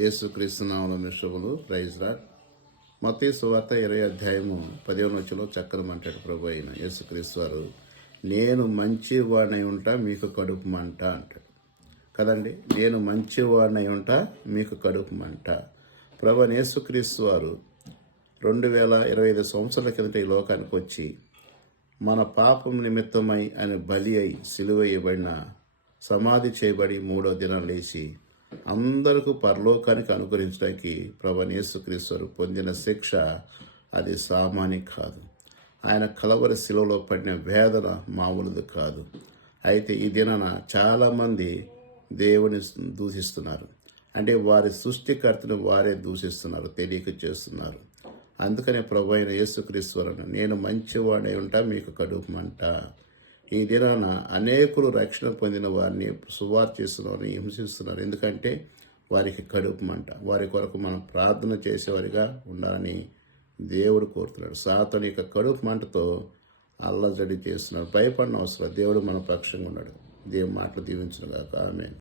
యేసుక్రీస్తు నామములో శుభములు. Praise Lord. మత్తయి సువార్త 20 అధ్యాయము 10వ వచనంలో చక్కని మాట్లాడు ప్రభు అయిన యేసుక్రీస్తు వారు, నేను మంచివాడినై ఉంటా మీకు కడుపు మంట అంటాడు కదండి. నేను మంచివాడినై ఉంటా మీకు కడుపు మంట. ప్రభు అయిన యేసుక్రీస్తు వారు 2025 సంవత్సరాల కిందట ఈ లోకానికి వచ్చి మన పాపం నిమిత్తమై ఆయన బలి అయి సిలువ వేయబడిన, సమాధి చేయబడి 3వ దినం లేచి అందరికీ పరలోకానికి అనుగ్రహించడానికి ప్రభువైన యేసుక్రీస్తు వారు పొందిన శిక్ష అది సామాన్యం కాదు. ఆయన కలవరి శిలువలో పడిన వేదన మామూలుది కాదు. అయితే ఈ దినాన చాలామంది దేవుని దూషిస్తున్నారు. అంటే వారి సృష్టికర్తను వారే దూషిస్తున్నారు, తెలియక చేస్తున్నారు. అందుకనే ప్రభువైన యేసుక్రీస్తు వారు, నేను మంచివాడై ఉంటా మీకు కడుపు మంట. ఈ దినాన అనేకులు రక్షణ పొందిన వారిని సువార్త చేస్తున్నారు, హింసిస్తున్నారు. ఎందుకంటే వారికి కడుపు మంట. వారి కొరకు మనం ప్రార్థన చేసేవారిగా ఉండాలని దేవుడు కోరుతున్నాడు. సాతాను యొక్క కడుపు మంటతో అల్లజడి చేస్తున్నాడు. భయపడిన అవసరం, దేవుడు మన పక్షంగా ఉన్నాడు. దేవుని మాటలు దీవించును గాక. ఆమేన్.